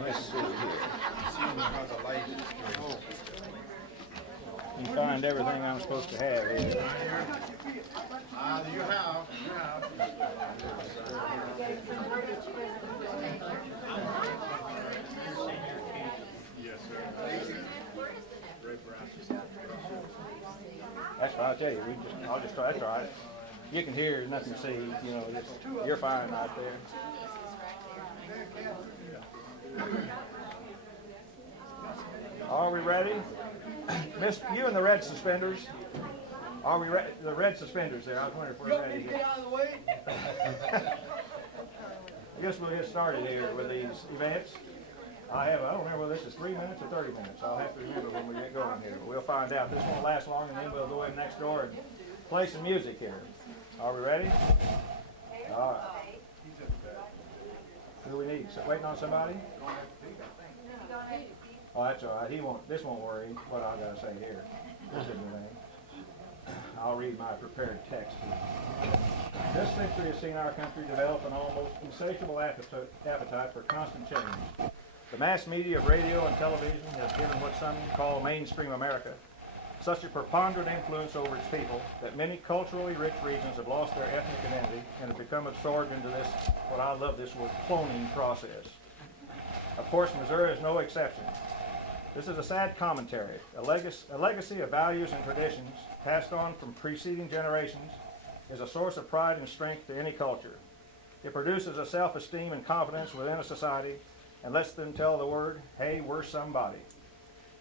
Let's see here. You find everything I'm supposed to have here. You have. Yes, sir. That's what I'll tell you. I'll just try. That's all right. You can hear, nothing to see. You know, you're fine right there. Are we ready? Miss, you and the red suspenders. Are we ready? The red suspenders there. I was wondering if we're ready. Get out of the way. I guess we'll get started here with these events. I don't remember whether this is 3 minutes or 30 minutes. I'll have to remember when we get going here. We'll find out. This won't last long, and then we'll go in next door and play some music here. Are we ready? All right. Who do we need? Waiting on somebody? Oh, that's all right. This won't worry what I got to say here. This isn't anything. I'll read my prepared text here. This century has seen our country develop an almost insatiable appetite for constant change. The mass media of radio and television has given what some call mainstream America such a preponderant influence over its people that many culturally rich regions have lost their ethnic identity and have become absorbed into this, what I love this word, cloning process. Of course, Missouri is no exception. This is a sad commentary, a legacy of values and traditions passed on from preceding generations is a source of pride and strength to any culture. It produces a self-esteem and confidence within a society and lets them tell the word, hey, we're somebody.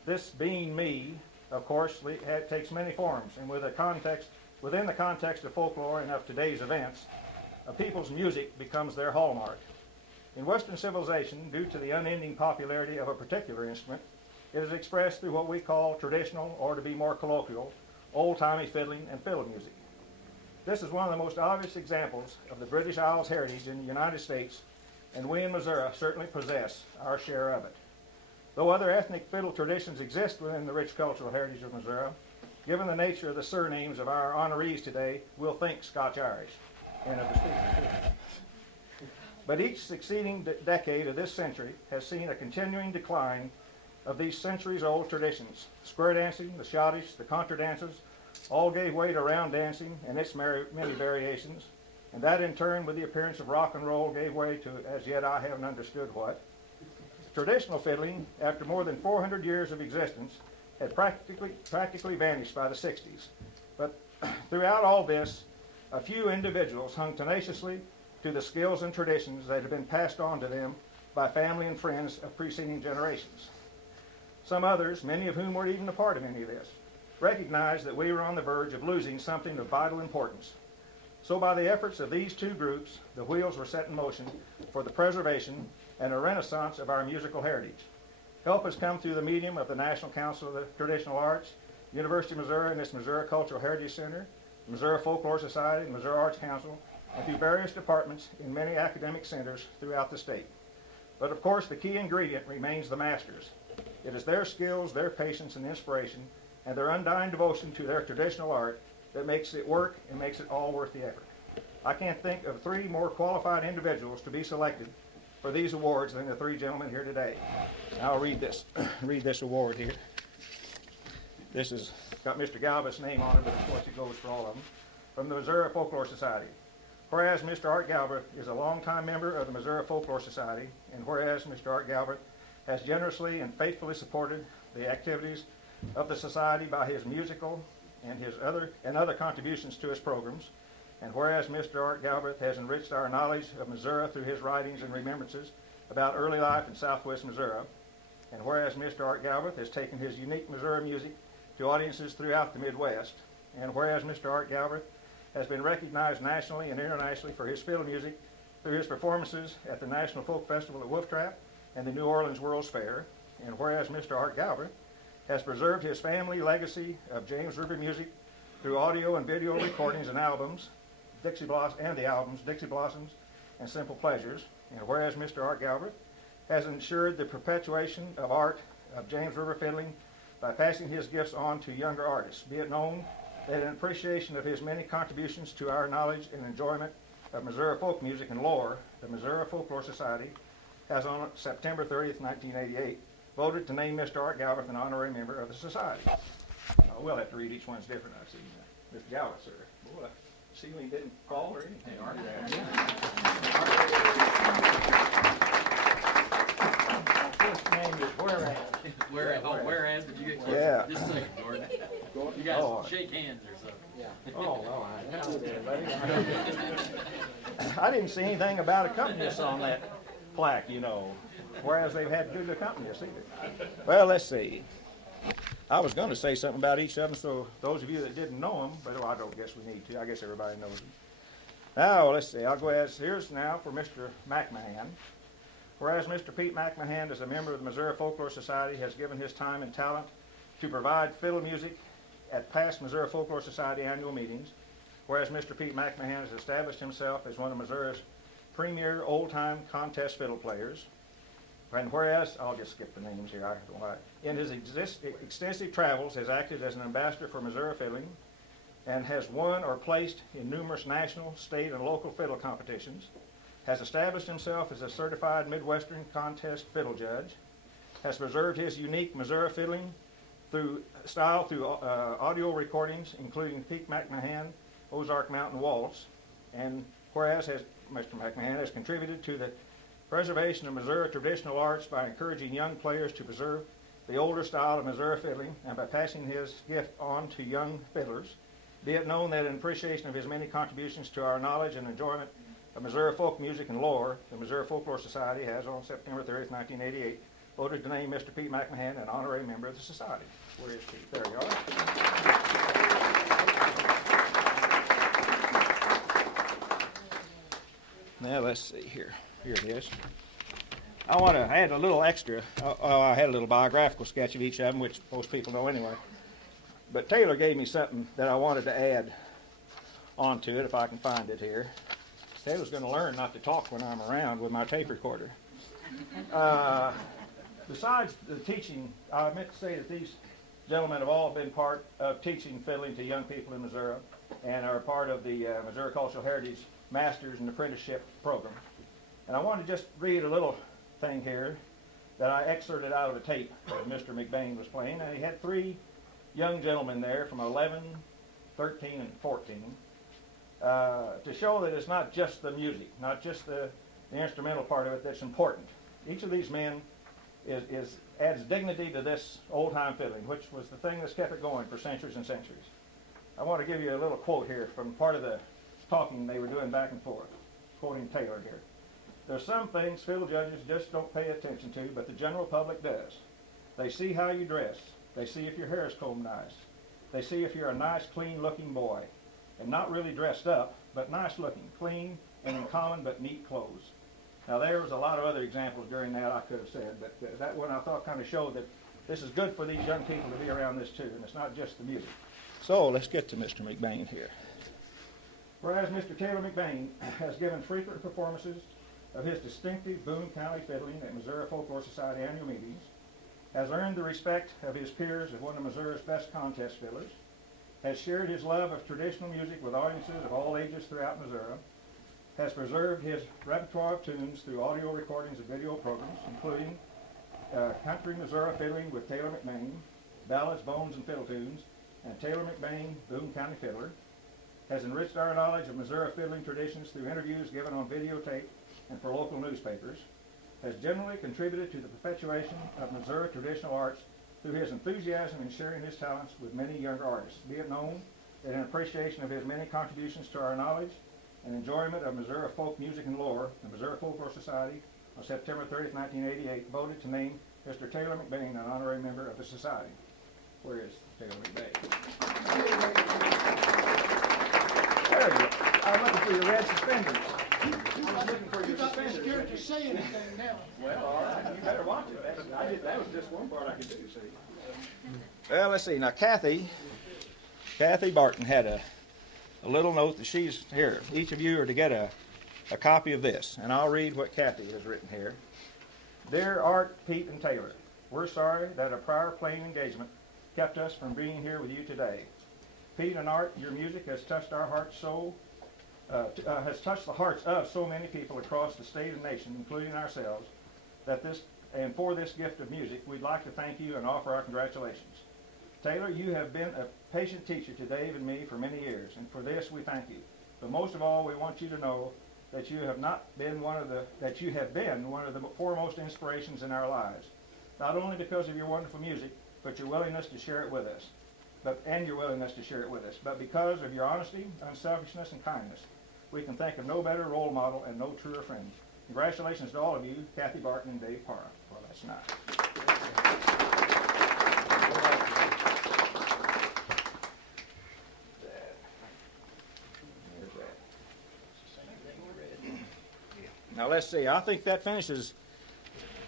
This being me, of course, takes many forms, and within the context of folklore and of today's events, a people's music becomes their hallmark. In Western civilization, due to the unending popularity of a particular instrument, it is expressed through what we call traditional, or to be more colloquial, old-timey fiddling and fiddle music. This is one of the most obvious examples of the British Isles heritage in the United States, and we in Missouri certainly possess our share of it. Though other ethnic fiddle traditions exist within the rich cultural heritage of Missouri, given the nature of the surnames of our honorees today, we'll think Scotch-Irish, and of the speakers too. But each succeeding decade of this century has seen a continuing decline of these centuries-old traditions. Square dancing, the schottische, the contra dances, all gave way to round dancing and its many variations, and that in turn, with the appearance of rock and roll, gave way to, as yet I haven't understood what. Traditional fiddling, after more than 400 years of existence, had practically vanished by the 60s. But throughout all this, a few individuals hung tenaciously to the skills and traditions that had been passed on to them by family and friends of preceding generations. Some others, many of whom weren't even a part of any of this, recognized that we were on the verge of losing something of vital importance. So by the efforts of these two groups, the wheels were set in motion for the preservation and a renaissance of our musical heritage. Help has come through the medium of the National Council of the Traditional Arts, University of Missouri and its Missouri Cultural Heritage Center, Missouri Folklore Society, and Missouri Arts Council, and through various departments in many academic centers throughout the state. But of course, the key ingredient remains the masters. It is their skills, their patience and inspiration, and their undying devotion to their traditional art that makes it work and makes it all worth the effort. I can't think of three more qualified individuals to be selected for these awards than the three gentlemen here today. I'll read this award here. This has got Mr. Galbraith's name on it, but of course it goes for all of them. From the Missouri Folklore Society. Whereas Mr. Art Galbraith is a longtime member of the Missouri Folklore Society, and whereas Mr. Art Galbraith has generously and faithfully supported the activities of the Society by his musical and his other contributions to its programs, and whereas Mr. Art Galbraith has enriched our knowledge of Missouri through his writings and remembrances about early life in southwest Missouri, and whereas Mr. Art Galbraith has taken his unique Missouri music to audiences throughout the Midwest, and whereas Mr. Art Galbraith has been recognized nationally and internationally for his fiddle music through his performances at the National Folk Festival at Wolf Trap and the New Orleans World's Fair, and whereas Mr. Art Galbraith has preserved his family legacy of James River music through audio and video recordings and albums, Dixie Blossoms and Simple Pleasures, and whereas Mr. Art Galbraith has ensured the perpetuation of art of James River fiddling by passing his gifts on to younger artists, be it known that in appreciation of his many contributions to our knowledge and enjoyment of Missouri folk music and lore, the Missouri Folklore Society has on September 30th, 1988, voted to name Mr. Art Galbraith an honorary member of the society. We'll have to read each one's different, I see. Mr. Galbraith, sir. Boy, the ceiling didn't fall or anything. First name is Whereas. Whereas, did you get close? Yeah. Just a second, Gordon. You guys shake hands or something. Oh, all right. Now then, buddy. I didn't see anything about accompanist on that plaque, you know. Whereas they've had good accompanist either. Well, let's see. I was going to say something about each of them, so those of you that didn't know them, but I don't guess we need to. I guess everybody knows them. Now, let's see. I'll go ahead. Here's now for Mr. McMahan. Whereas Mr. Pete McMahan, as a member of the Missouri Folklore Society, has given his time and talent to provide fiddle music at past Missouri Folklore Society annual meetings. Whereas Mr. Pete McMahan has established himself as one of Missouri's premier old-time contest fiddle players. And whereas, I'll just skip the names here, I don't like. In his extensive travels, has acted as an ambassador for Missouri fiddling and has won or placed in numerous national, state, and local fiddle competitions, has established himself as a certified Midwestern contest fiddle judge, has preserved his unique Missouri fiddling through audio recordings, including Pete McMahon, Ozark Mountain Waltz, and whereas Mr. McMahon has contributed to the preservation of Missouri traditional arts by encouraging young players to preserve the older style of Missouri fiddling and by passing his gift on to young fiddlers. Be it known that in appreciation of his many contributions to our knowledge and enjoyment of Missouri folk music and lore, the Missouri Folklore Society has on September 30th, 1988, voted to name Mr. Pete McMahan an honorary member of the society. Where is Pete? There you are. Now let's see here. Here it is. I want to add a little extra. I had a little biographical sketch of each of them, which most people know anyway. But Taylor gave me something that I wanted to add onto it, if I can find it here. Taylor's going to learn not to talk when I'm around with my tape recorder. Besides the teaching, I meant to say that these gentlemen have all been part of teaching fiddling to young people in Missouri and are part of the Missouri Cultural Heritage Masters and Apprenticeship Program. And I want to just read a little thing here that I excerpted out of a tape that Mr. McBane was playing. And he had three young gentlemen there from 11, 13, and 14 to show that it's not just the music, not just the instrumental part of it that's important. Each of these men adds dignity to this old-time fiddling, which was the thing that's kept it going for centuries and centuries. I want to give you a little quote here from part of the talking they were doing back and forth, quoting Taylor here. There's some things fiddle judges just don't pay attention to, but the general public does. They see how you dress. They see if your hair is combed nice. They see if you're a nice, clean-looking boy, and not really dressed up, but nice-looking, clean, and in common but neat clothes. Now, there was a lot of other examples during that I could have said, but that one I thought kind of showed that this is good for these young people to be around this too, and it's not just the music. So let's get to Mr. McBane here. Whereas Mr. Taylor McBane has given frequent performances of his distinctive Boone County fiddling at Missouri Folklore Society annual meetings, has earned the respect of his peers as one of Missouri's best contest fiddlers, has shared his love of traditional music with audiences of all ages throughout Missouri, has preserved his repertoire of tunes through audio recordings and video programs, including Country Missouri Fiddling with Taylor McMahon, Ballads, Bones, and Fiddle Tunes, and Taylor McBane, Boone County Fiddler, has enriched our knowledge of Missouri fiddling traditions through interviews given on videotape and for local newspapers, has generally contributed to the perpetuation of Missouri traditional arts through his enthusiasm in sharing his talents with many younger artists. Be it known that in appreciation of his many contributions to our knowledge and enjoyment of Missouri folk music and lore, the Missouri Folklore Society on September 30th, 1988, voted to name Mr. Taylor McBane an honorary member of the society. Where is Taylor McBane? There you go. I'm looking for your red suspenders. I'm looking for your suspenders. You're scared to say anything now. Well, all right. You better watch it. That was just one part I could do, see. Well, let's see. Now, Kathy Barton had a little note that she's here. Each of you are to get a copy of this, and I'll read what Kathy has written here. Dear Art, Pete, and Taylor, we're sorry that a prior playing engagement kept us from being here with you today. Pete and Art, your music has touched our hearts has touched the hearts of so many people across the state and nation, including ourselves, And for this gift of music, we'd like to thank you and offer our congratulations. Taylor, you have been a patient teacher to Dave and me for many years, and for this we thank you. But most of all, we want you to know that you have been one of the foremost inspirations in our lives, not only because of your wonderful music, but your willingness to share it with us. But because of your honesty, unselfishness, and kindness. We can think of no better role model and no truer friend. Congratulations to all of you, Kathy Barton and Dave Parra. Well, that's nice. Now let's see, I think that finishes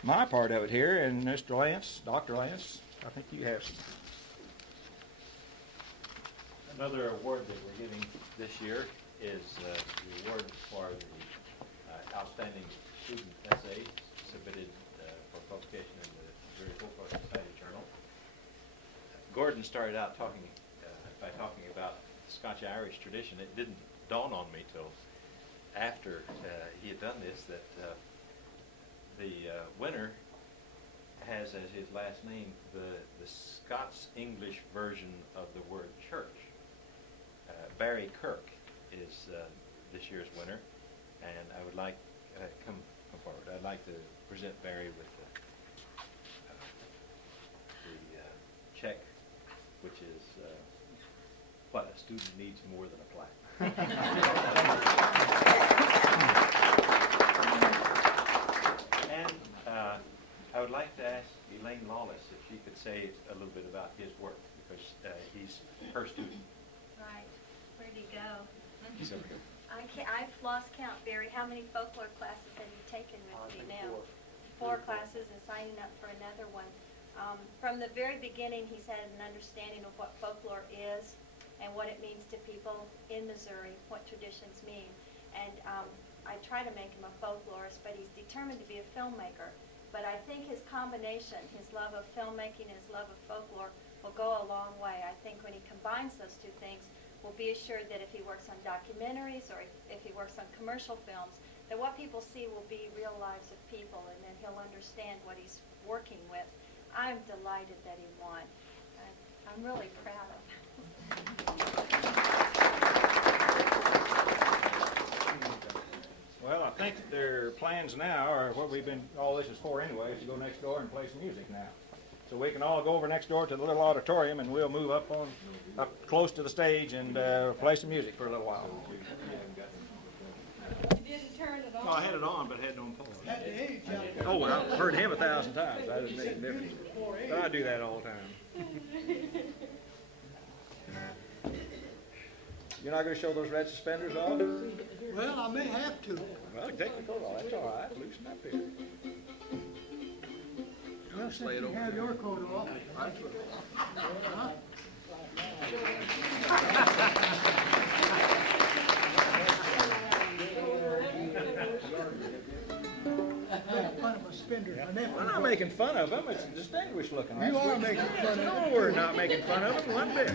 my part of it here, and Mr. Lance, Dr. Lance, I think you have some. Another award that we're giving this year is the award for the outstanding student essay submitted for publication in the Missouri Folklore Society Journal. Gordon started out by talking about the Scotch-Irish tradition. It didn't dawn on me till after he had done this that the winner has as his last name the Scots-English version of the word church. Barry Kirk is this year's winner, and I would like come forward. I'd like to present Barry with the check, which is what a student needs more than a plaque. And I would like to ask Elaine Lawless if she could say a little bit about his work, because he's her student. Right. Where'd he go? He's over here. I've lost count, Barry. How many folklore classes have you taken with me now? Four classes and signing up for another one. From the very beginning, he's had an understanding of what folklore is and what it means to people in Missouri, what traditions mean. And I try to make him a folklorist, but he's determined to be a filmmaker. But I think his combination, his love of filmmaking and his love of folklore, will go a long way. I think when he combines those two things, we'll be assured that if he works on documentaries or if he works on commercial films, that what people see will be real lives of people, and then he'll understand what he's working with. I'm delighted that he won. I'm really proud of him. Well, I think that their plans now are what all this is for anyway, is to go next door and play some music now. So we can all go over next door to the little auditorium, and we'll move up close to the stage and play some music for a little while. You didn't turn it on? No, I had it on, but had it on pause. Oh, well, I've heard him 1,000 times. That doesn't make a difference. But I do that all the time. You're not going to show those red suspenders off? Well, I may have to. Well, take the coat off. That's all right. Loosen up here. Well, since you have your coat off. Huh? Making fun of my suspenders. I'm not making fun of them. It's distinguished looking. You are making fun of them. No, we're not making fun of them one bit.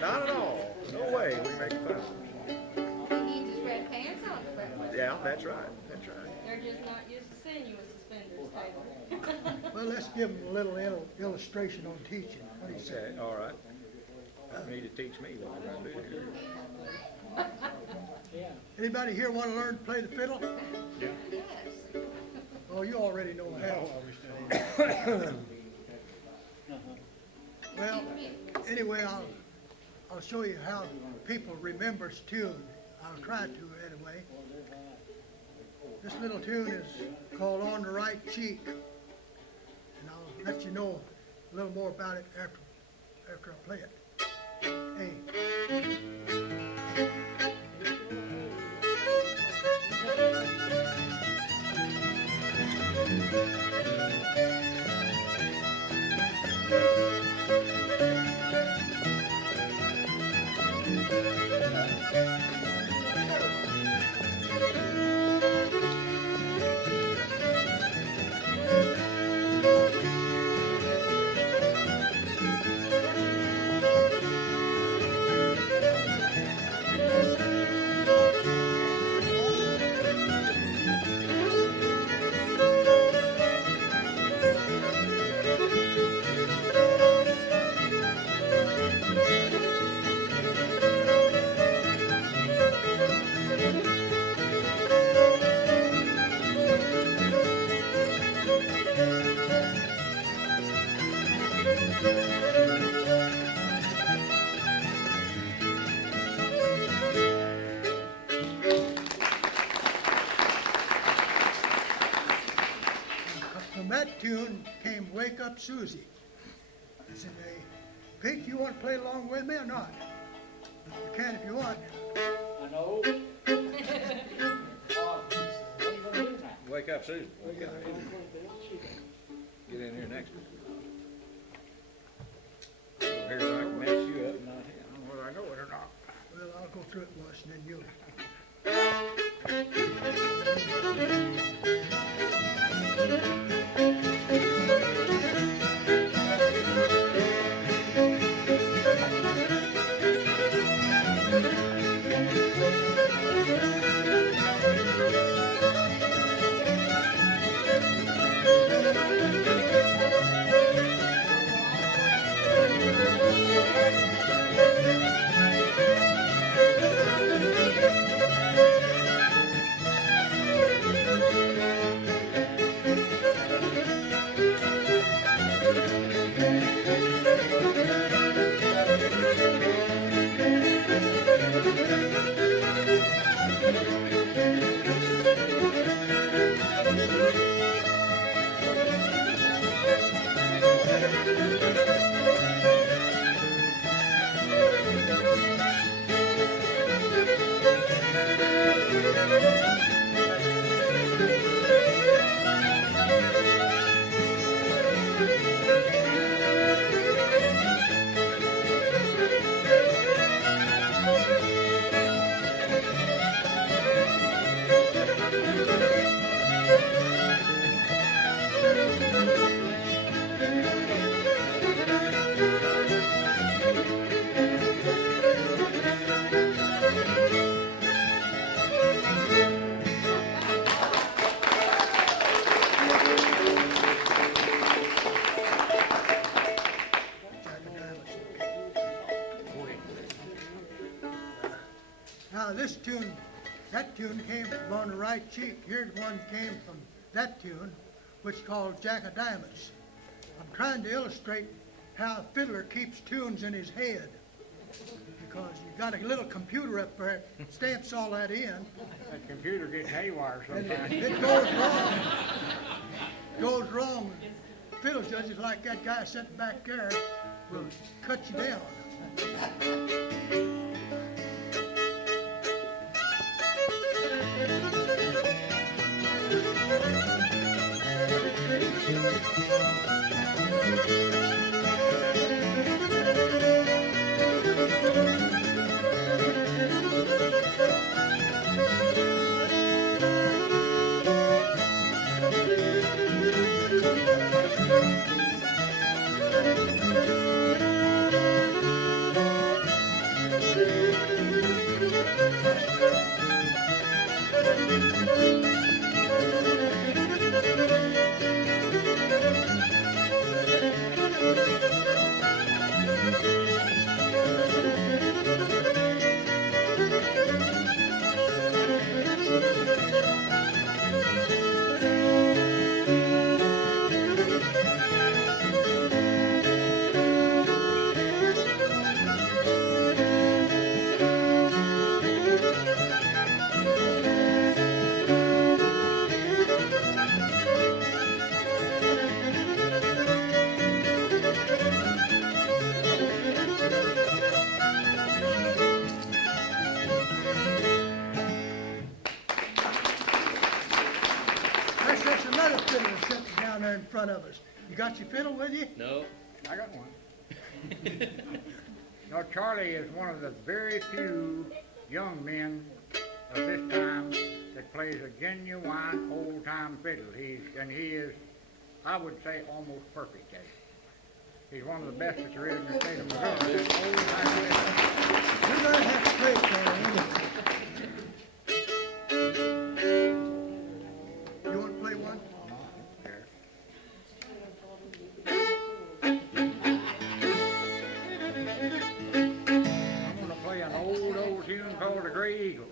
Not at all. No way we're making fun of them. He just red pants on. Yeah, that's right. That's right. They're just not used to seeing you with suspenders, Taylor. Well, let's give them a little illustration on teaching. What do you say? Okay, all right. You need to teach me what we're going to do here. Anybody here want to learn to play the fiddle? Yes. Oh, you already know how. Well, anyway, I'll show you how people remember tune. I'll try to anyway. This little tune is called On the Right Cheek, and I'll let you know a little more about it after I play it. Hey. From that tune came Wake Up Susie. I said, hey, Pete, you want to play along with me or not? You can if you want. I know. Wake up, Susan. Get in here next. Here, I can mess you up, not him. I don't know whether I know it or not. Well, I'll go through it once and then you'll. Now this tune, that tune came from on the right cheek. Here's one came from that tune, which is called Jack of Diamonds. I'm trying to illustrate how a fiddler keeps tunes in his head. Because you got a little computer up there that stamps all that in. That computer gets haywire And sometimes. it goes wrong. Goes wrong. Fiddle judges like that guy sitting back there will cut you down. There's another fiddler sitting down there in front of us. You got your fiddle with you? No. I got one. No, Charlie is one of the very few young men of this time that plays a genuine old-time fiddle. He is, I would say, almost perfect at it. He's one of the best that there is in the state of Missouri. Old-time fiddle. You're gonna have to play, Charlie. You want to play one? Here. I'm gonna play an old tune called The Gray Eagle.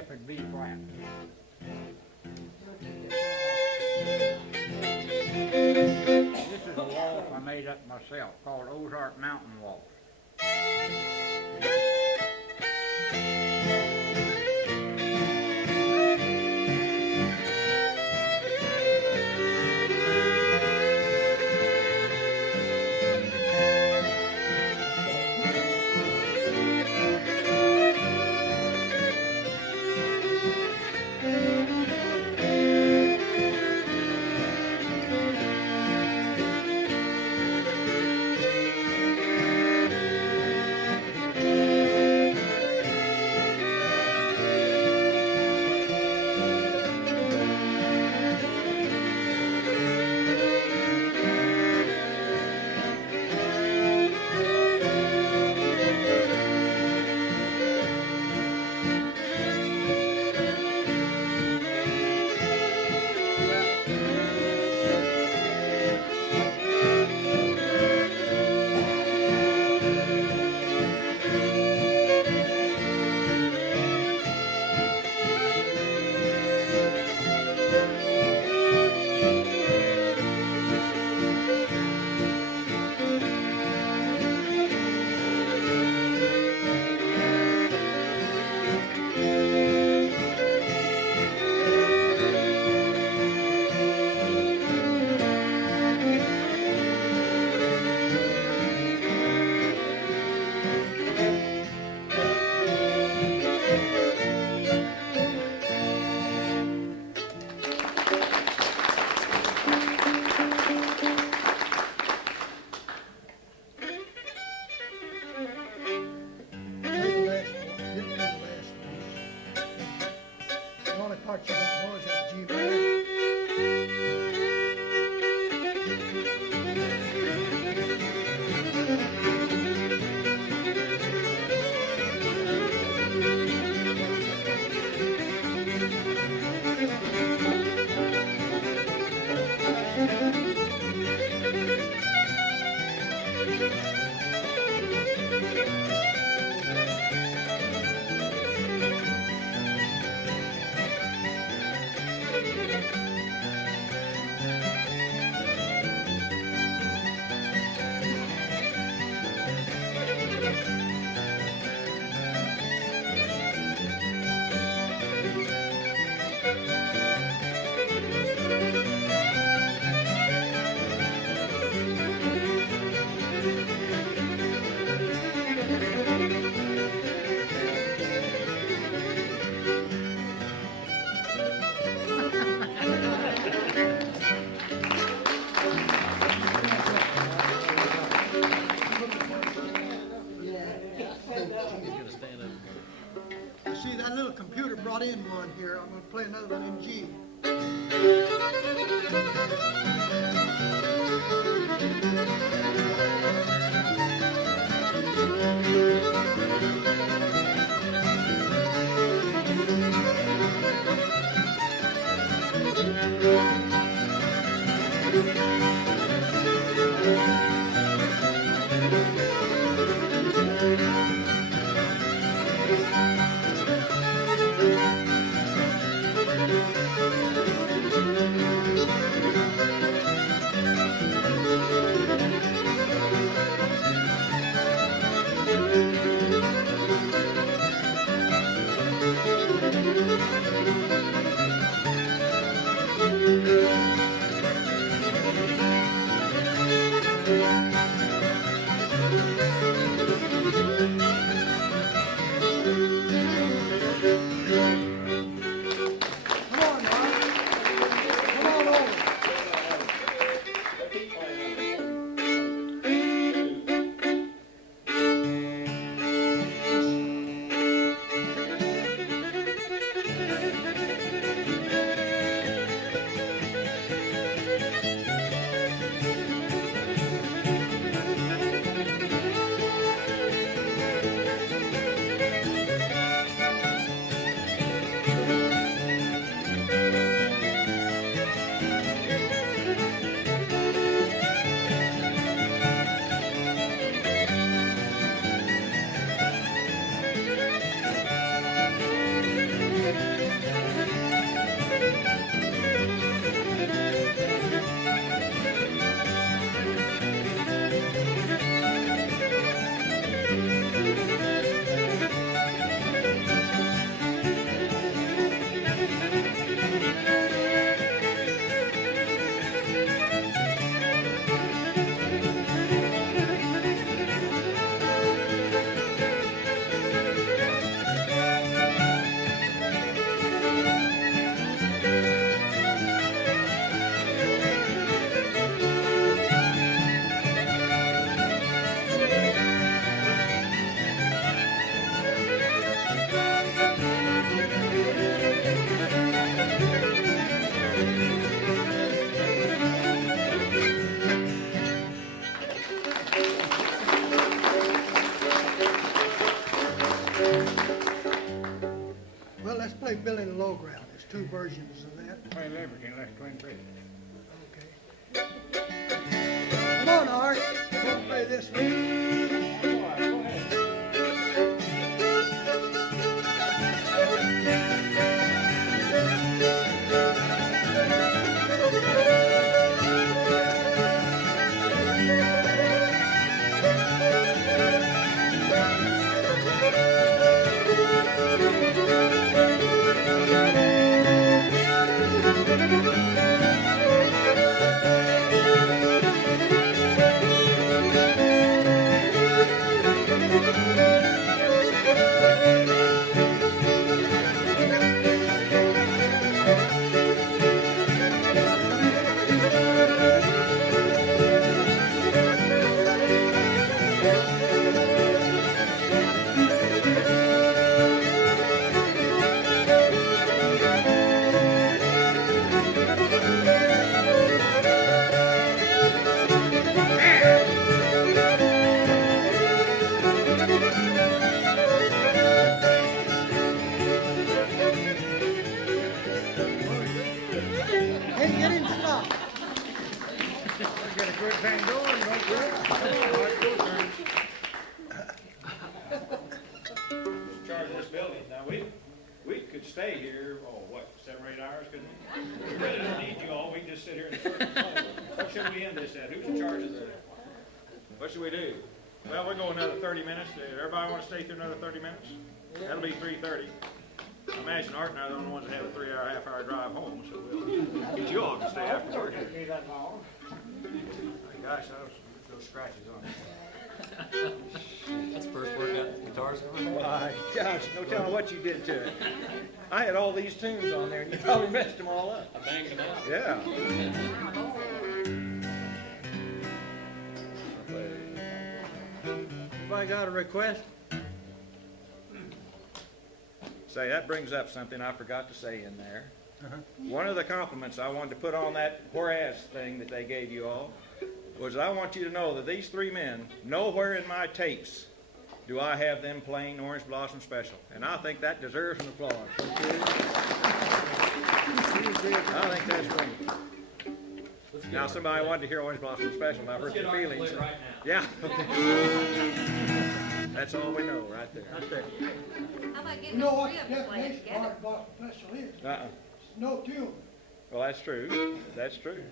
F and B flat. This is a waltz I made up myself called Ozark Mountain Waltz. See, that little computer brought in one here. I'm going to play another one in G. Well, let's play Billy the Low Ground. There's two versions of that. Play Liberty and let's Twin Bridge. Okay. Come on, Art. We'll play this one. Hey, get him stopped. Get a good thing going, don't you? Charge of this building. Now, we could stay here, oh, what, 7 or 8 hours, couldn't we? We really don't need you all. We can just sit here and what should we end this at? Who's in charge of this? What should we do? Well, we'll go another 30 minutes. Everybody want to stay through another 30 minutes? That'll be 3:30. I imagine Art and I are the only ones that have a 3-hour, half-hour drive home, so we'll get you all to stay after work. Hey, gosh, those scratches on it. That's the first workout guitars ever. My gosh, no telling what you did to it. I had all these tunes on there, and you probably messed them all up. I banged them out. Yeah. Anybody got a request? Say, that brings up something I forgot to say in there. One of the compliments I wanted to put on that whereas thing that they gave you all was I want you to know that these 3 men, nowhere in my tapes do I have them playing Orange Blossom Special. And I think that deserves an applause. I think that's great. Now, somebody wanted to hear Orange Blossom Special, and I hurt their feelings. Right now. Yeah. That's all we know right there. That's it. How about You getting know all what three the of them playing definition of together? Art Gospel Special is? Uh-uh. No tune. Well, that's true. That's true.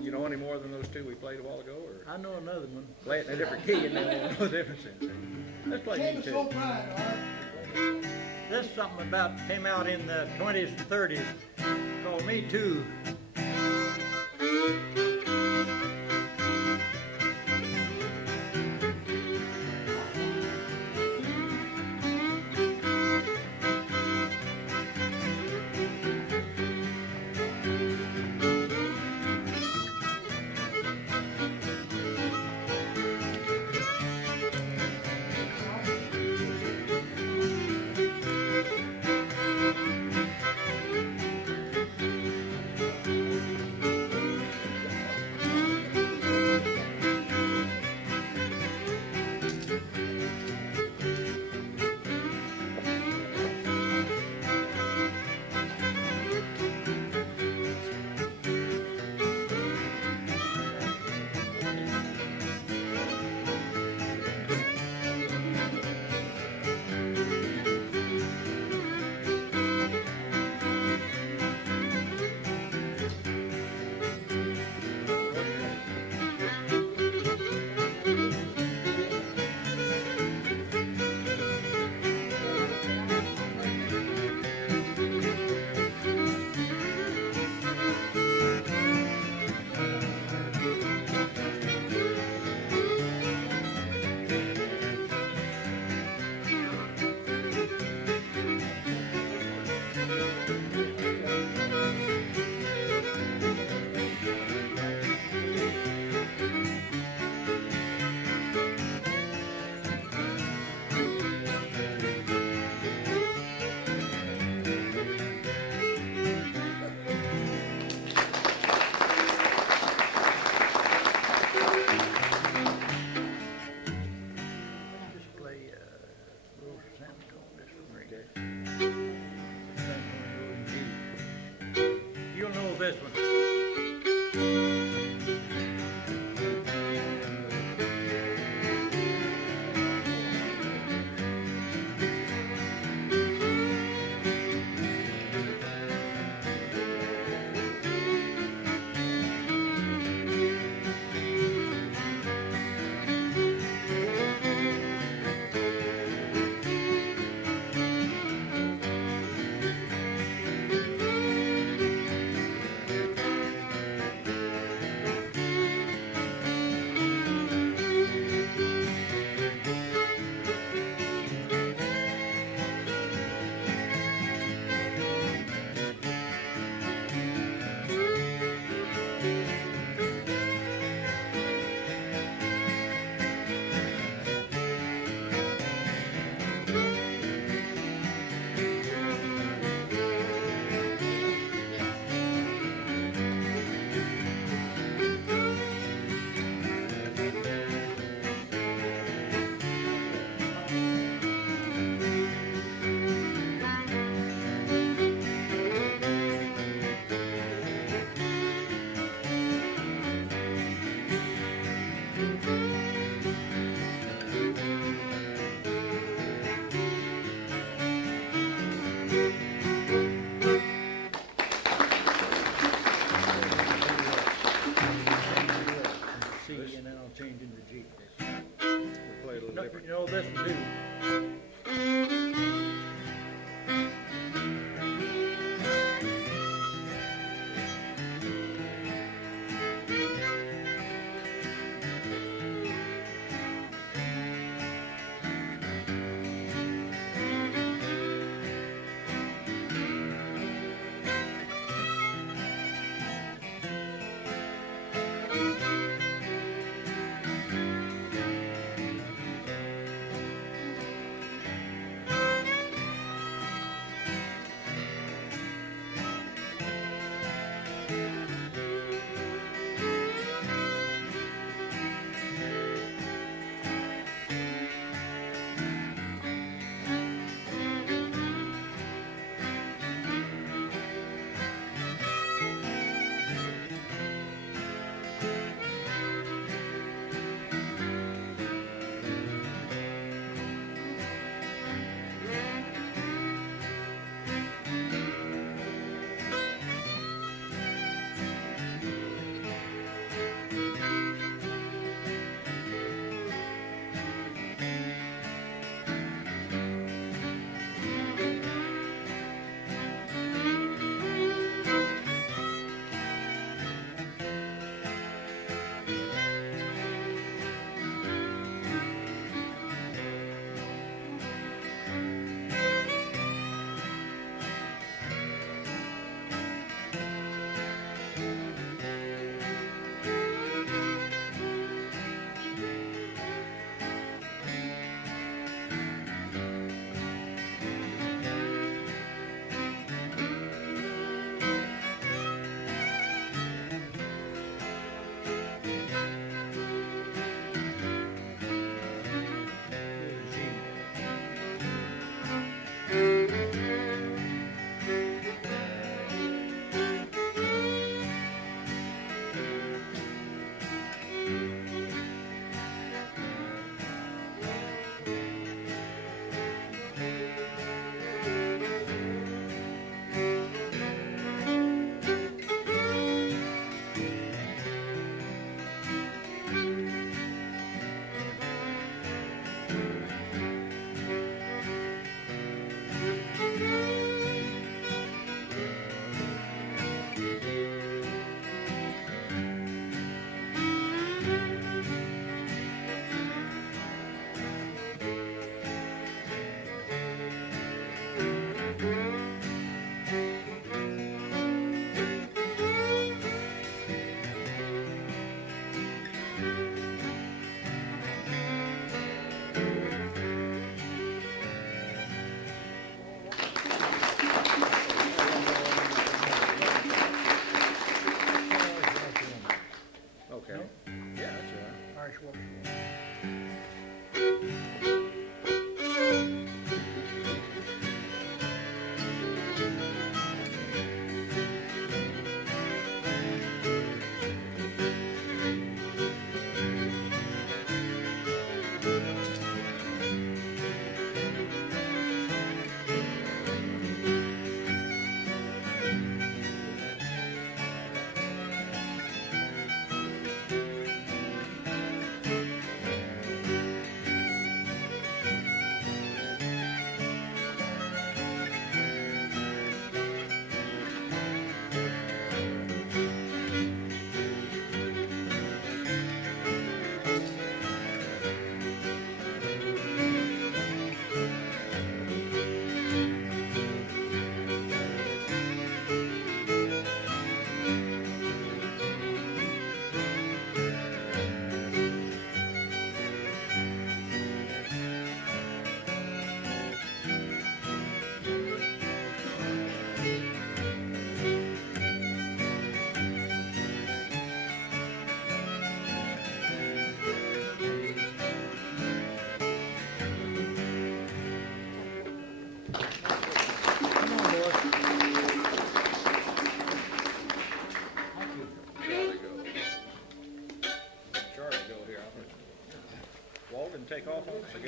You know any more than those 2 we played a while ago, or I know another one. play it in a different key and then know the difference in it? Let's play Save you us 2. so bright, Art. This is something about came out in the 20s and 30s called Me Too. this one.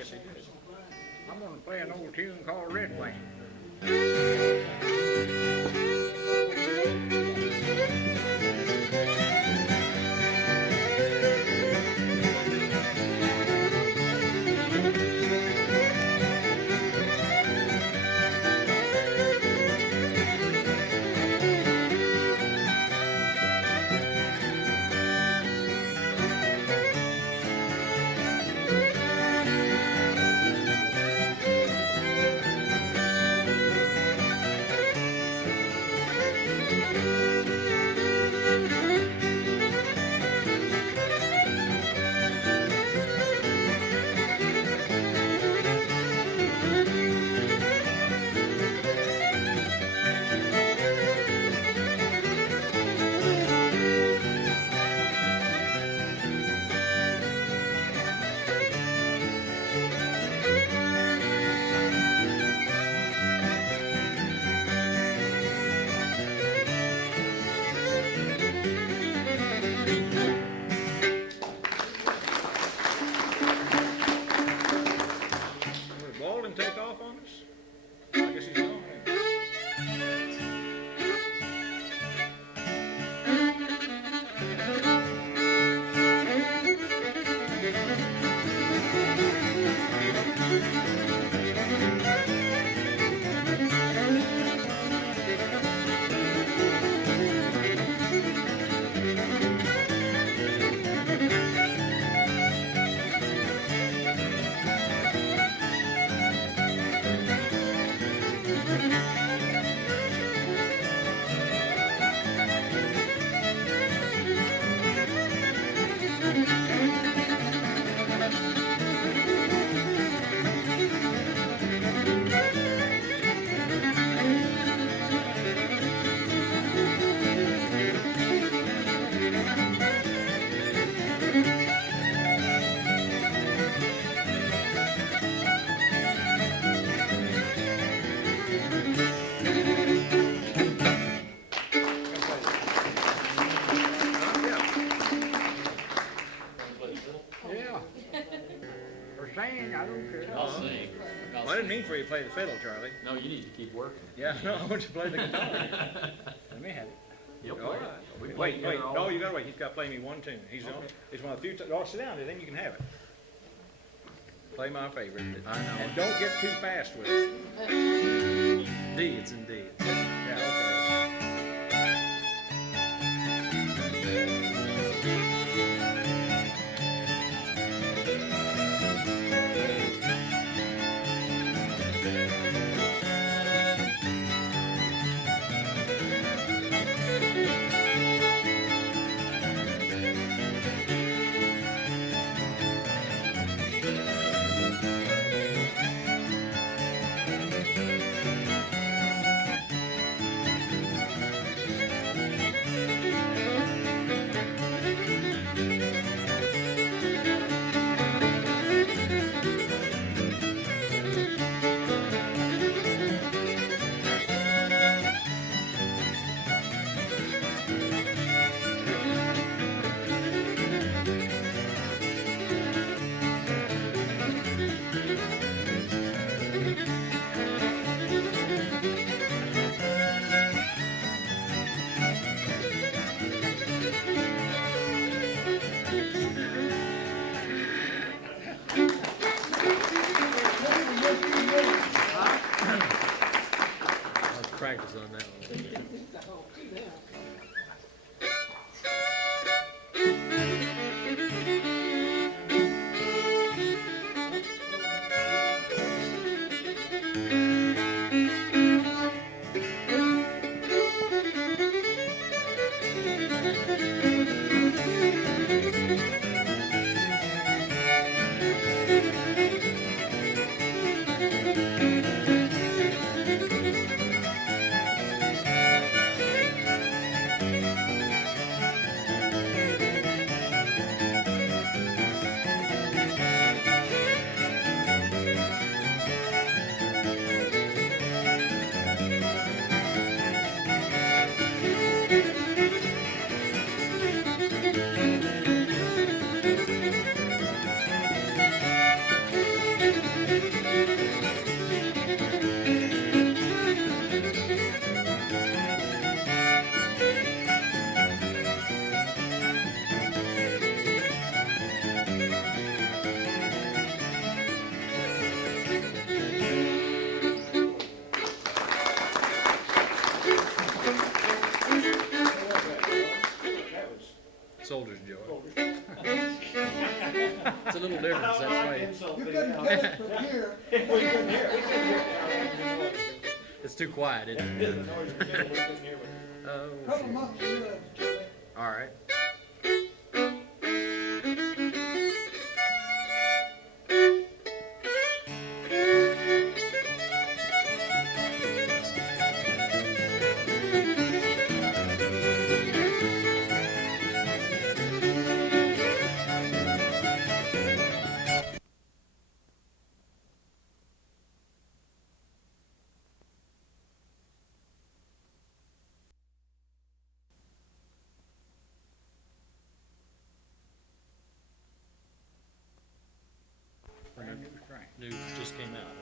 guess he did. I'm gonna play an old tune called Red Wing. Walden take off on us? I guess he's gone. Well, I didn't mean for you to play the fiddle, Charlie. No, you need to keep working. Yeah, no, I want you to play the guitar. Let me have it. You'll All play right. it. We play Wait, together all no, the you gotta wait. He's gotta play me one tune. He's on. It's one of the few. Oh, sit down, then you can have it. Play my favorite. I know. And don't get too fast with it. Deeds and deeds. Yeah, okay. Practice on that one. a little difference, that's right. You couldn't tell it from here. We couldn't hear it. It's too quiet, isn't It it? is the noise we couldn't hear it. Oh, Couple shoot. months ago, All right. News just came out.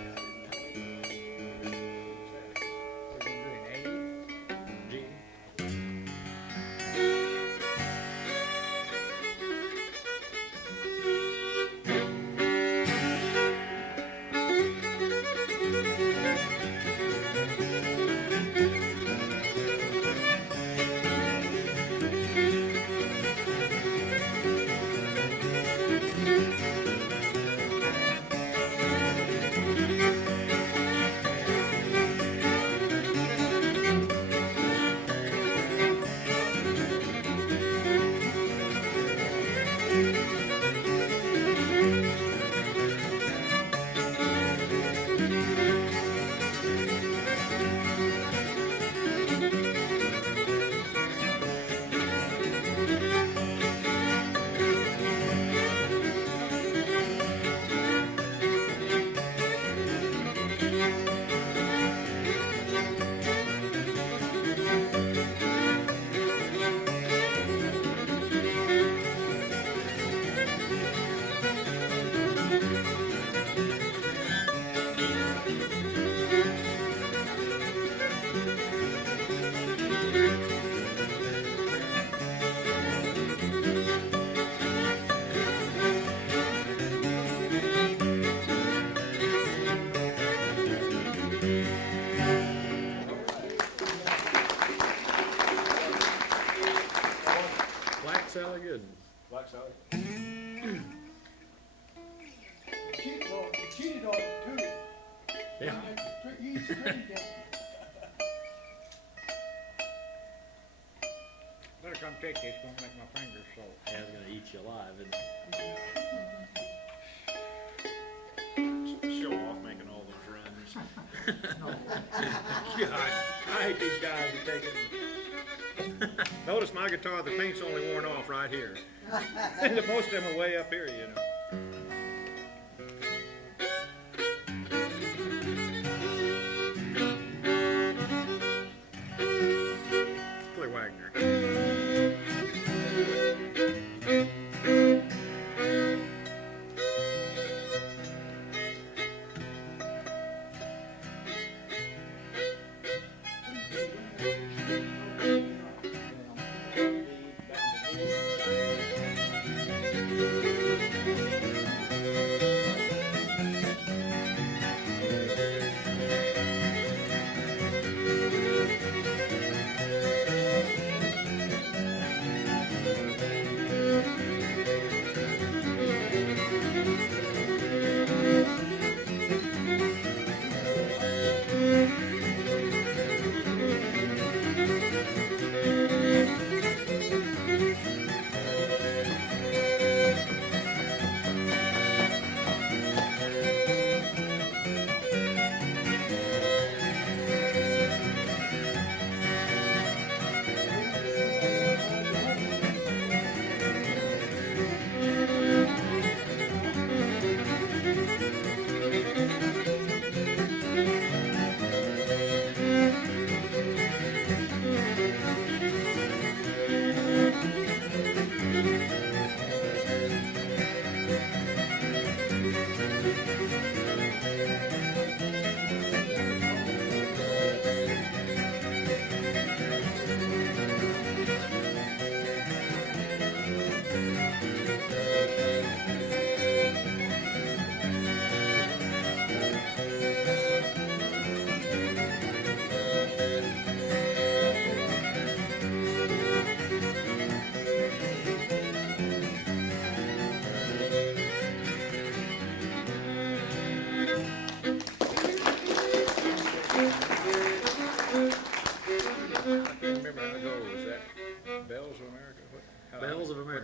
Huh? We're gonna do an A, G. Black Sally Gooden. Black Sally. you cheated on it too. Yeah. You straightened it. Better come take this, it's gonna make my fingers sore. Yeah, it's gonna eat you alive. Show off making all those runs. God, I hate these guys that take it. Notice my guitar, the paint's only worn off right here. And most of them are way up here, you know. Clear Wagner.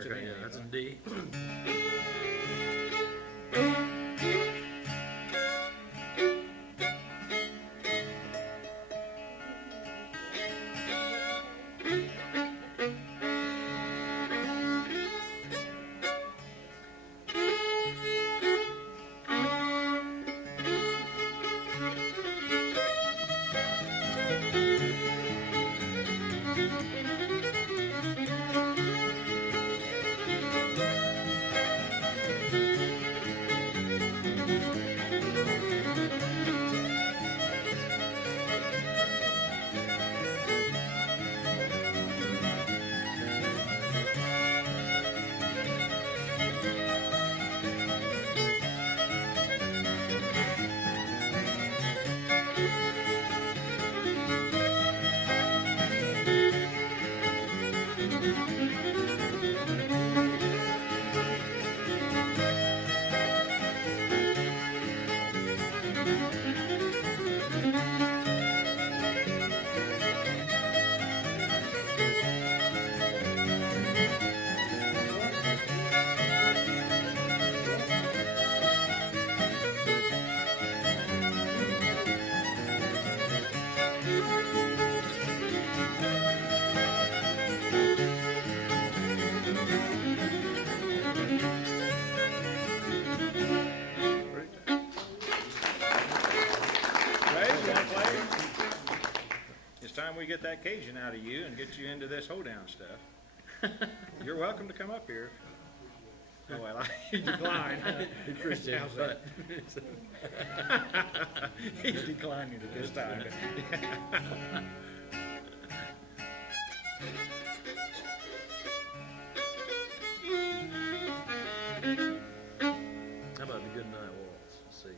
it Okay, in. yeah, that's in D. We get that Cajun out of you and get you into this hoedown stuff. You're welcome to come up here. Oh, well, he declined. He appreciates How's that. He's declining at this time. How about the Good Night Waltz? Let's see.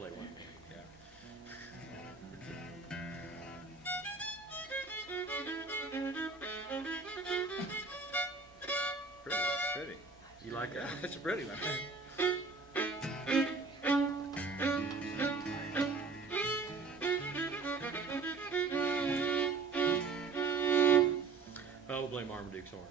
play one. Pretty, pretty. You like that? That's a pretty one. Oh, we'll blame Marmaduke's hornpipe.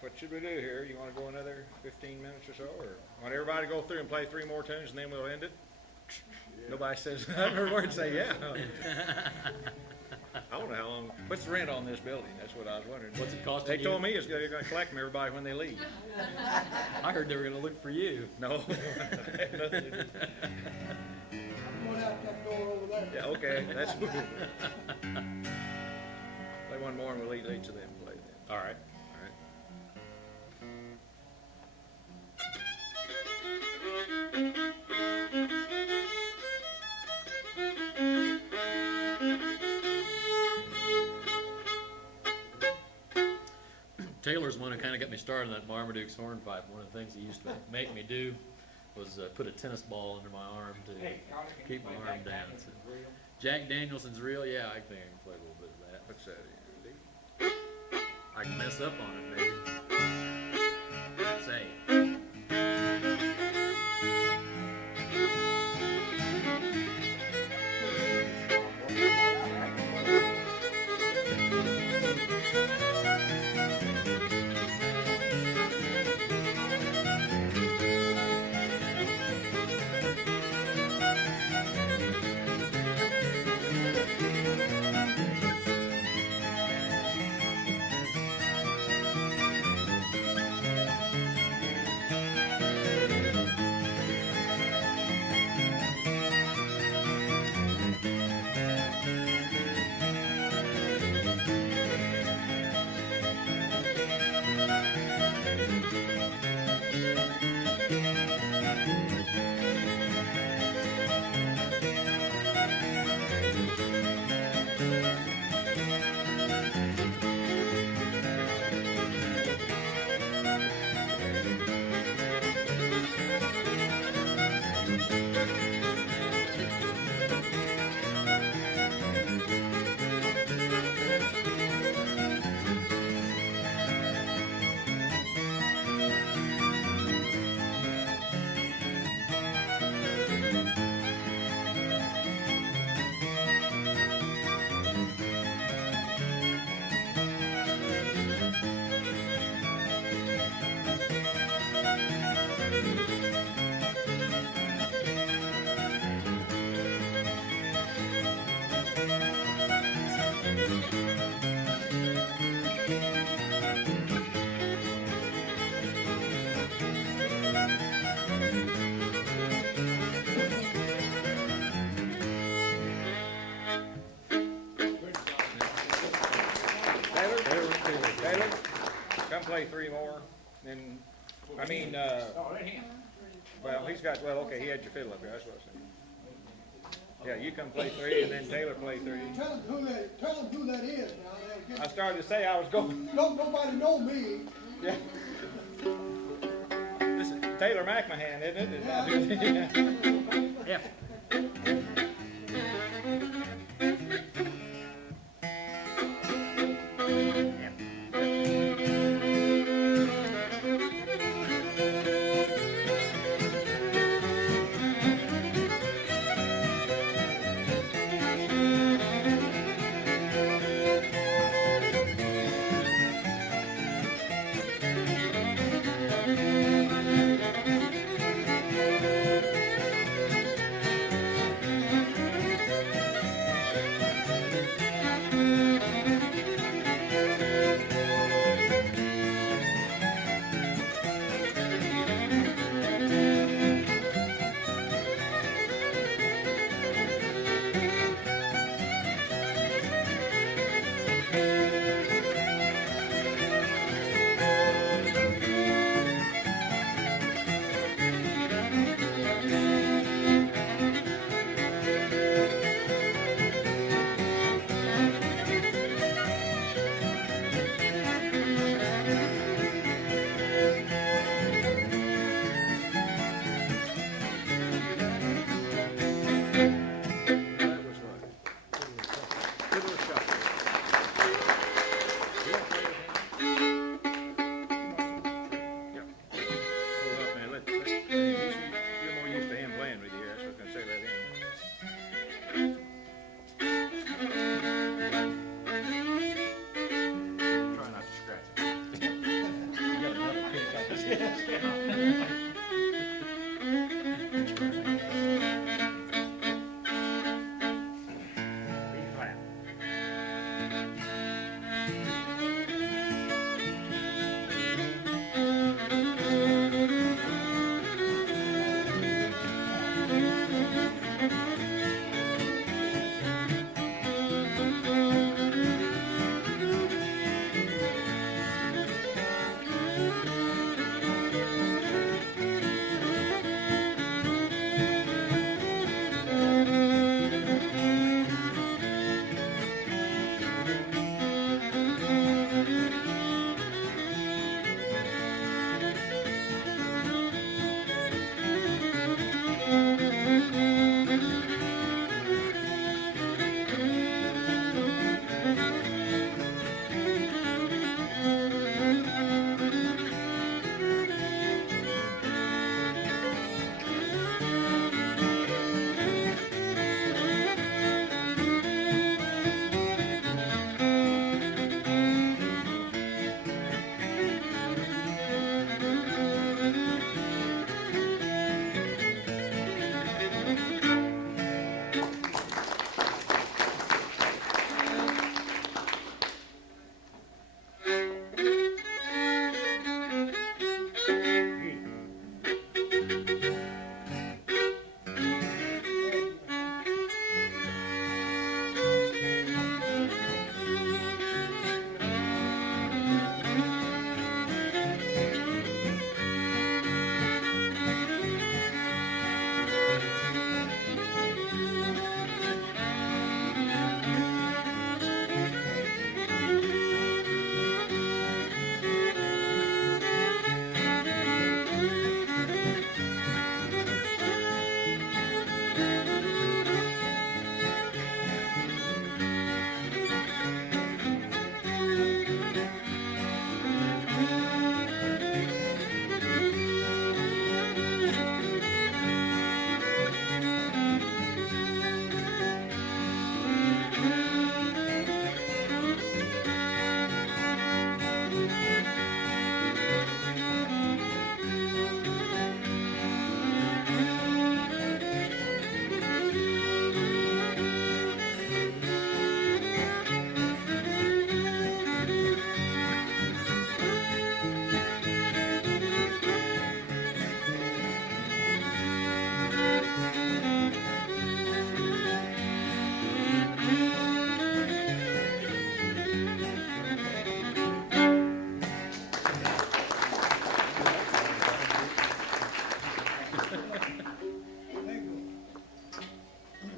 What should we do here? You want to go another 15 minutes or so, or want everybody to go through and play 3 more tunes and then we'll end it? Nobody says, I've heard words say yeah. I don't know how long. What's the rent on this building? That's what I was wondering. What's it costing They you? told me they're going to collect from everybody when they leave. I heard they were gonna look for you. No. Going out that door over there. Yeah, okay, that's good. Play one more and we'll let each of them play then. All right. All right. Taylor's one who kind of got me started on that Marmaduke's hornpipe. One of the things he used to make me do was put a tennis ball under my arm to keep my arm down. So, Jack Danielson's reel, yeah, I think I can play a little bit of that. What's that? I can mess up on it, maybe. Say. Taylor, come play 3 more. Then, I mean, well, he's got, well, okay, he had your fiddle up here, that's what I was saying. Yeah, you come play 3, and then Taylor play 3. Tell them who that is now. They'll I get, started to say I was going. don't nobody know me. Yeah. This is Taylor McMahan, isn't it? Yeah.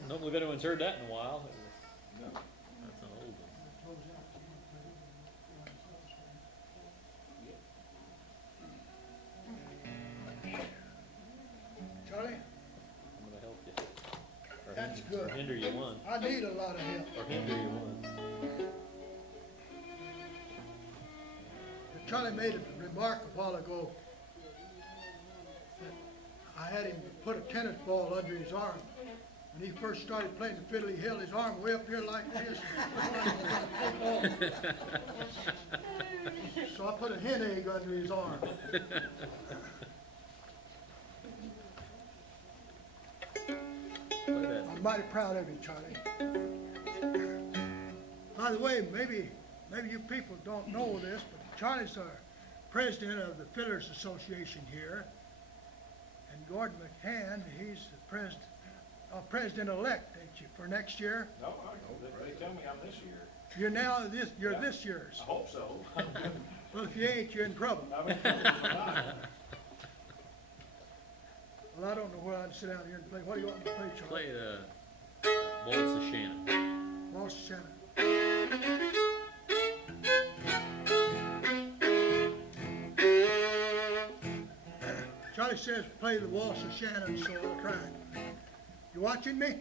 Don't believe anyone's heard that in a while. No. That's an old one. good. Hinder you one, I need a lot of help. or hinder you one. Charlie made a remark a while ago that I had him put a tennis ball under his arm. When he first started playing the fiddle, he held his arm way up here like this. So I put a hen egg under his arm. I'm mighty proud of you, Charlie. By the way, maybe you people don't know this, but Charlie's our president of the Fiddlers Association here. And Gordon McCann, he's the president-elect, ain't you, for next year? No, I know, they tell me I'm this year. You're this year's. I hope so. Well, if you ain't, you're in trouble. I'm in trouble for not. Well, I don't know where I'd sit down here and play. What do you want me to play, Charlie? Play Waltz of Shannon. Waltz of Shannon. Charlie says play the Waltz of Shannon, so I'll try it. You watching me?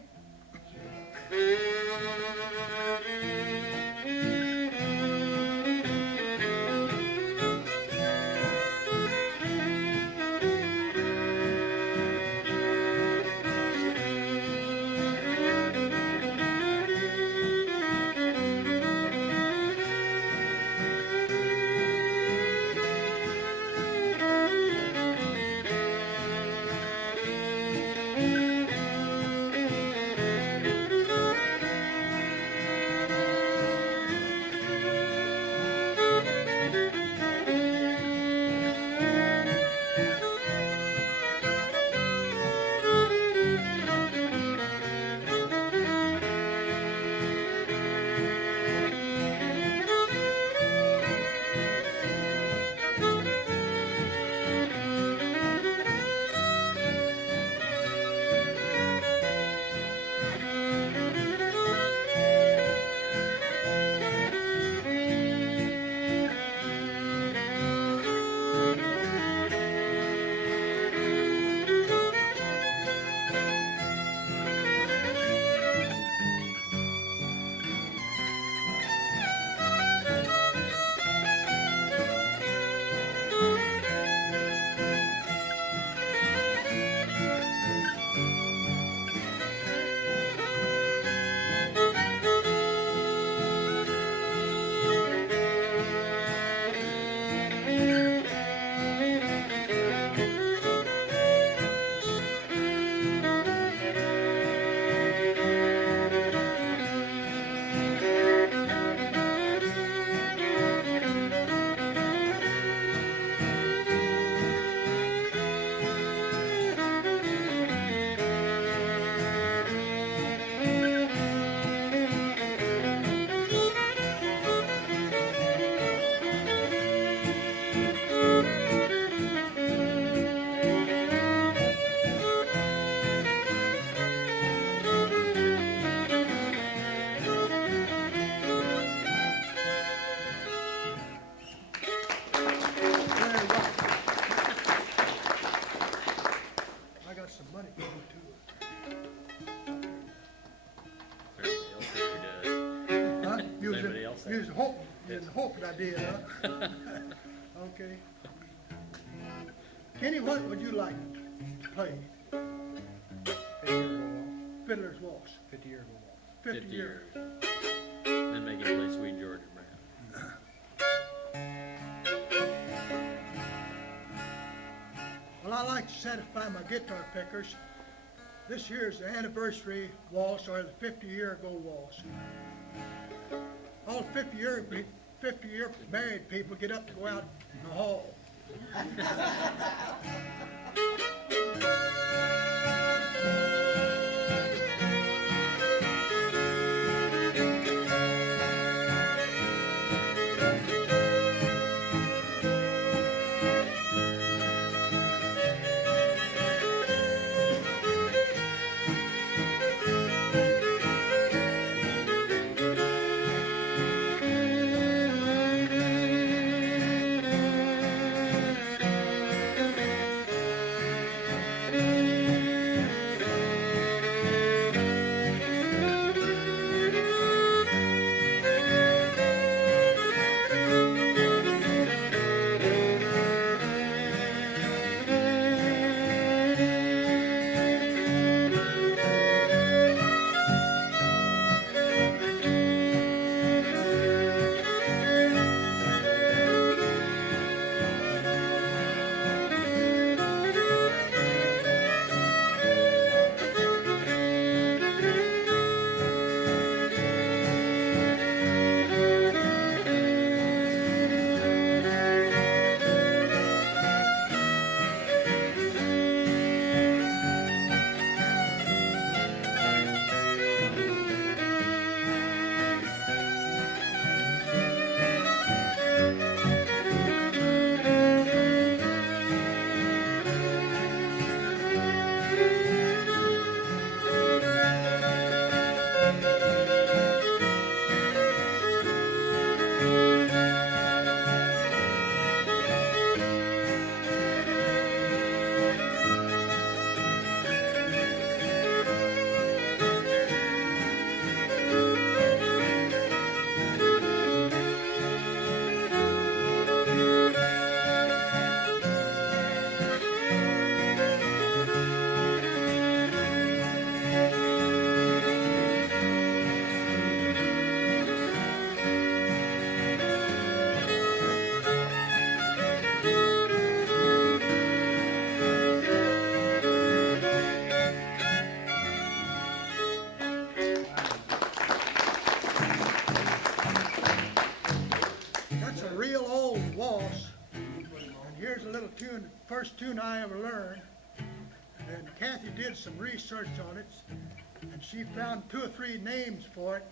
I did, huh? Okay. Kenny, what would you like to play? Fiddler's Waltz. 50 years ago. 50 years. Then make it play Sweet Georgia Brown. Well, I like to satisfy my guitar pickers. This year's the anniversary waltz, or the 50-year-ago waltz. All 50-year married people get up to go out in the hall. here's a little tune, the first tune I ever learned. And Kathy did some research on it, and she found 2 or 3 names for it.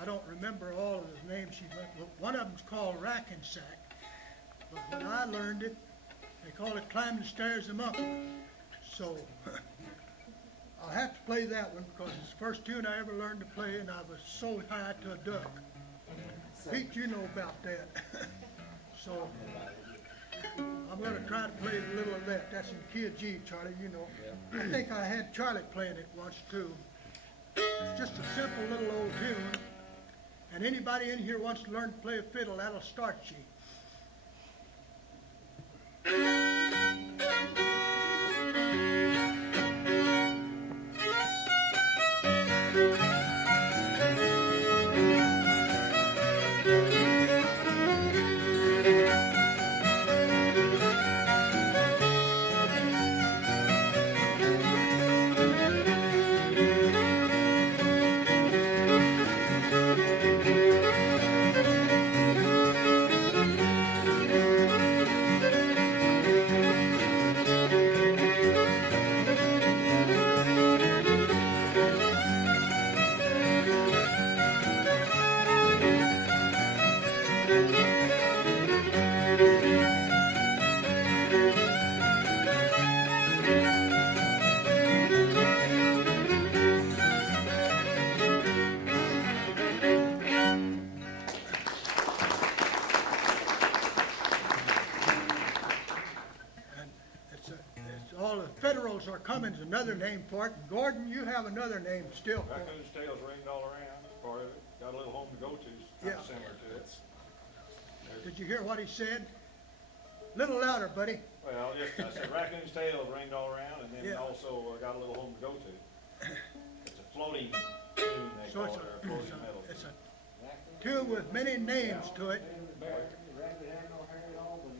I don't remember all of the names she went, but one of them's called Rack and Sack. But when I learned it, they call it Climb the Stairs of Monkey. So I'll have to play that one because it's the first tune I ever learned to play, and I was so high to a duck. Pete, you know about that. So I'm going to try to play a little of that. That's in key of G, Charlie, you know. I think I had Charlie playing it once, too. It's just a simple little old tune. And anybody in here wants to learn to play a fiddle, that'll start you. Or Cummins, another name for it. Gordon, you have another name still for it. Raccoon's tails ringed all around, that's part of it. Got a little home to go to, kind of similar to it. Did you hear what he said? Little louder, buddy. Well, yes, I said raccoon's tails ringed all around, and then also got a little home to go to. It's a floating tune, they call it, or a floating metal. It's a tune with many names to it.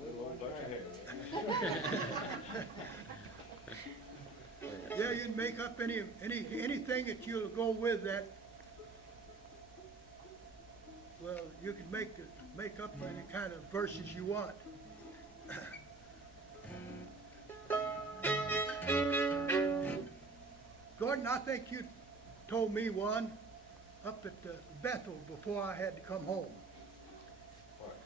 Little old bunch of hair. Yeah, you can make up anything that you'll go with that. Well, you can make up any kind of verses you want. Gordon, I think you told me one up at Bethel before I had to come home. What?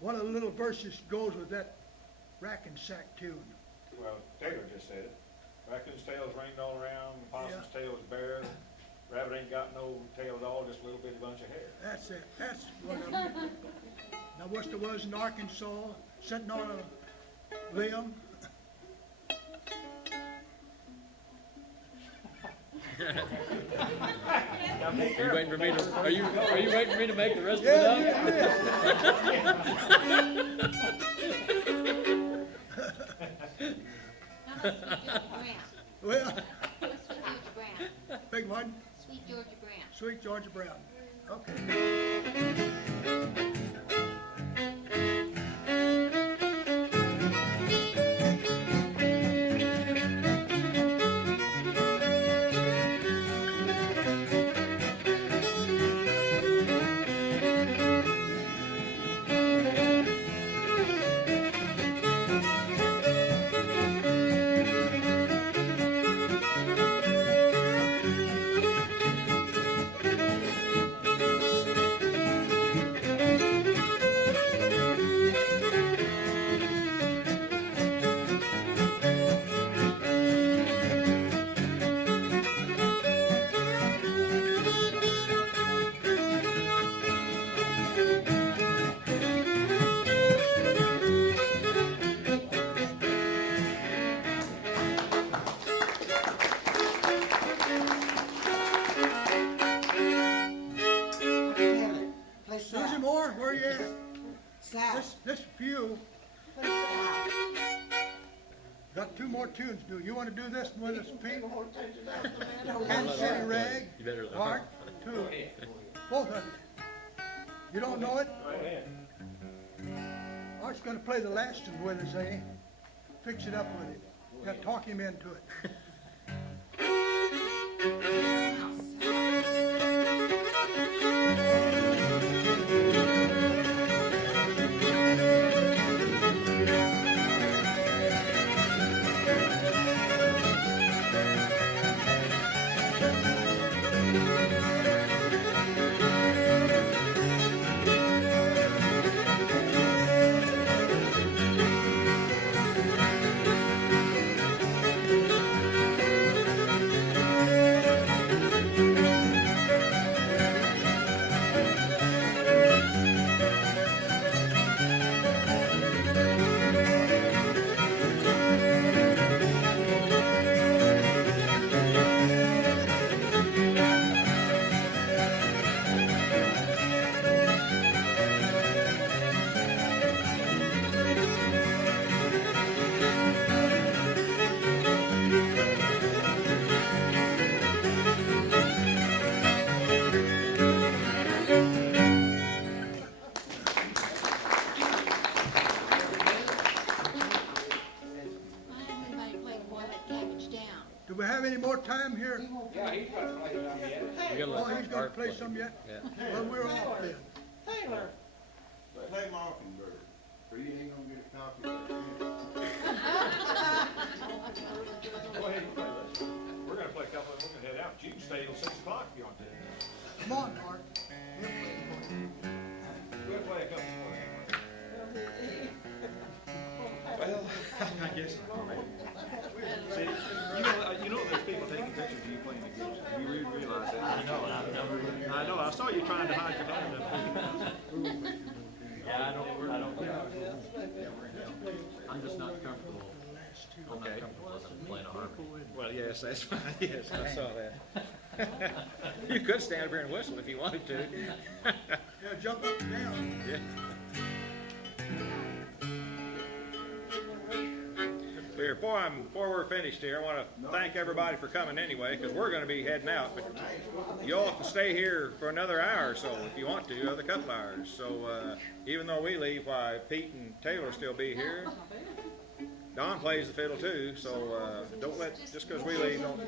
One of the little verses goes with that Rack and Sack tune. Well, Taylor just said it. Raccoon's tail's ringed all around, possum's tail is bare, rabbit ain't got no tail at all, just a little bitty bunch of hair. That's it. That's one of them. Now, wish there was in Arkansas, sitting on a limb. Are you waiting for me to? Are you waiting for me to make the rest of it up? Well, Sweet Georgia Brown. big one. Sweet Georgia Brown. Sweet Georgia Brown. Okay. This few. Got 2 more tunes to do. You want to do this one with us, Pete? Kansas City Rag, Art, 2. Both of you. You don't know it? Go ahead. Art's going to play the last one with us, eh? Fix it up with him. Got to talk him into it. we have any more time here? Yeah, he's got to play down yet. Oh, he's gonna play some yet? Yeah. Well, we're off then. Taylor. Play Mockingbird, or you ain't gonna get a copy of Go ahead and play this. We're gonna play a couple, we're gonna head out. You can stay till 6 o'clock if you want to. Come on, Mark. We'll play a couple more. Well, I guess. See, you know there's people taking pictures of you playing the goose. You realize that? I know, I've never. I know, I saw you trying to hide your hand up. Yeah, I don't, I'm just not comfortable. I'm not comfortable with them playing a harmony. Well, yes, that's fine, yes, I saw that. You could stand up here and whistle if you wanted to. Yeah, jump up and down. Yeah. Here, before we're finished here, I want to thank everybody for coming anyway, because we're going to be heading out. But you all can stay here for another hour or so if you want to, other couple hours. So even though we leave, why Pete and Taylor will still be here. Don plays the fiddle too, so don't let, just because we leave, don't.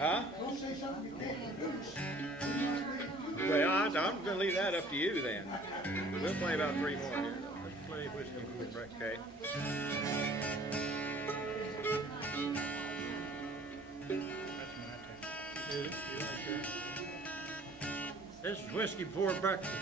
Huh? Well, I'm going to leave that up to you then. We'll play about 3 more here. Let's play Whiskey Blues, okay? This is whiskey before breakfast.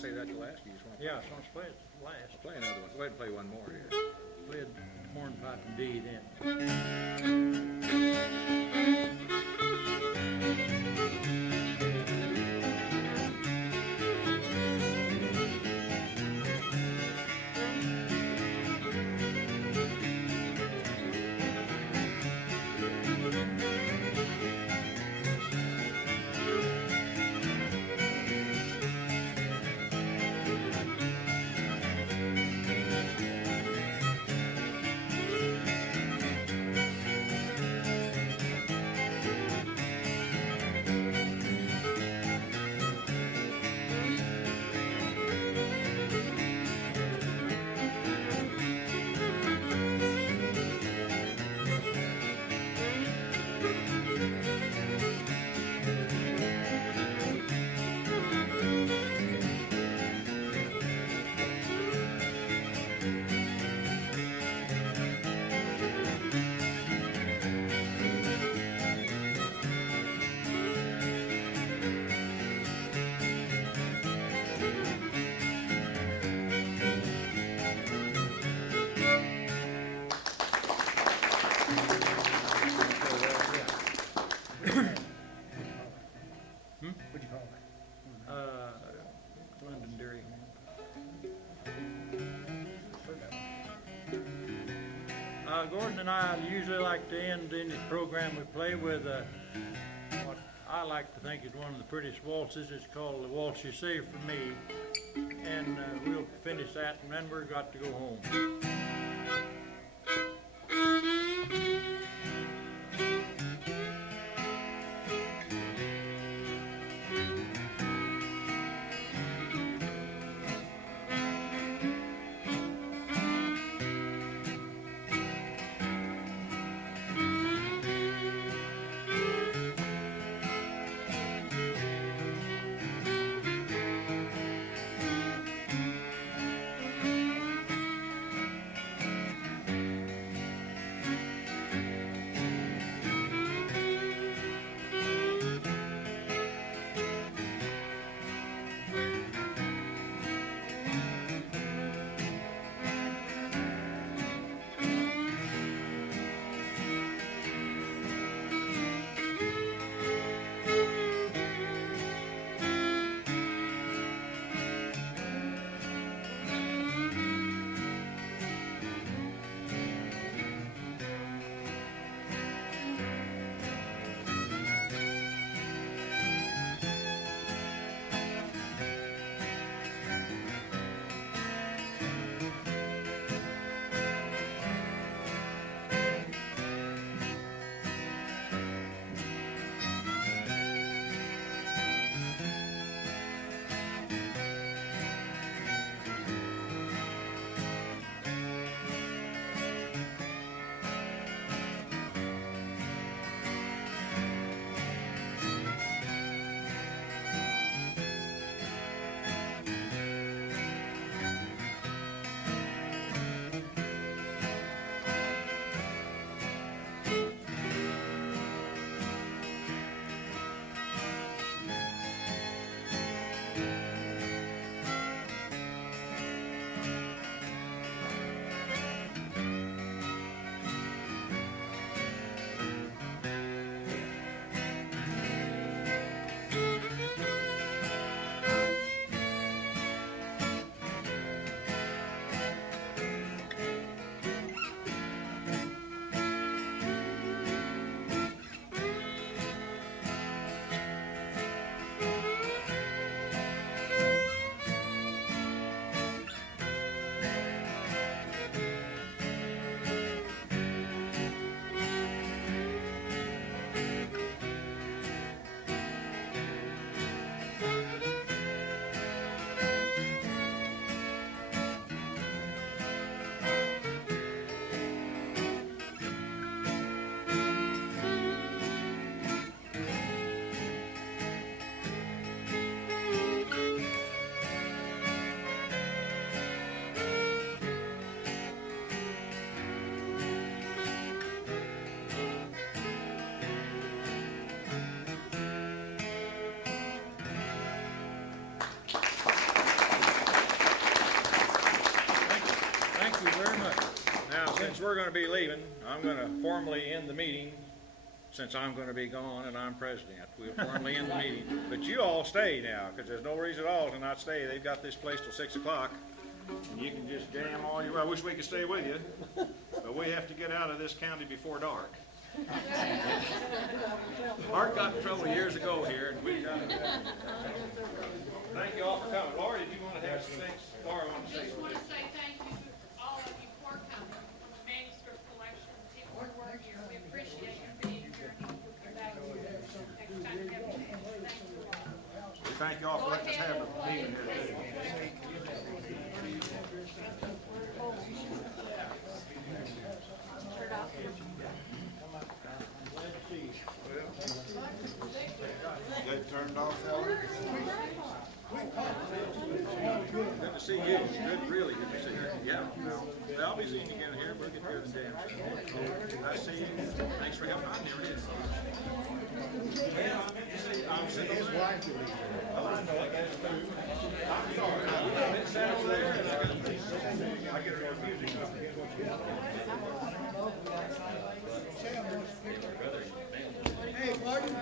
Say that the last you just want to Yeah, so let's play it last. play another one. Go ahead and play one more here. Play a hornpipe and D then. Gordon and I usually like to end any program we play with what I like to think is one of the prettiest waltzes. It's called The Waltz You Saved For Me. And we'll finish that and then we're got to go home. we're gonna be leaving, I'm gonna formally end the meeting, since I'm gonna be gone and I'm president. We'll formally end the meeting, but you all stay now, because there's no reason at all to not stay. They've got this place till 6 o'clock, and you can just jam all you, I wish we could stay with you, but we have to get out of this county before dark. Art got in trouble years ago here, and we got it. Thank you all for coming. Laura, did you want to have some things? Laura wanted to say Just want something. to say thank you to all of you for coming from the manuscript collection, people who work here. We appreciate you being here and hope you'll come back next time you have a chance. Thank you all. We thank you all for letting us have the meeting here today. They turned off water? Good to see you. Good, really good to see you. Yeah. Well, I'll be seeing you again here. We'll get together in damn soon. Nice to see you. Thanks for helping. I never did. I'm seeing his wife. Oh, I know. I got his food. I'm sorry. It sounds there. I get her music. Hey, pardon?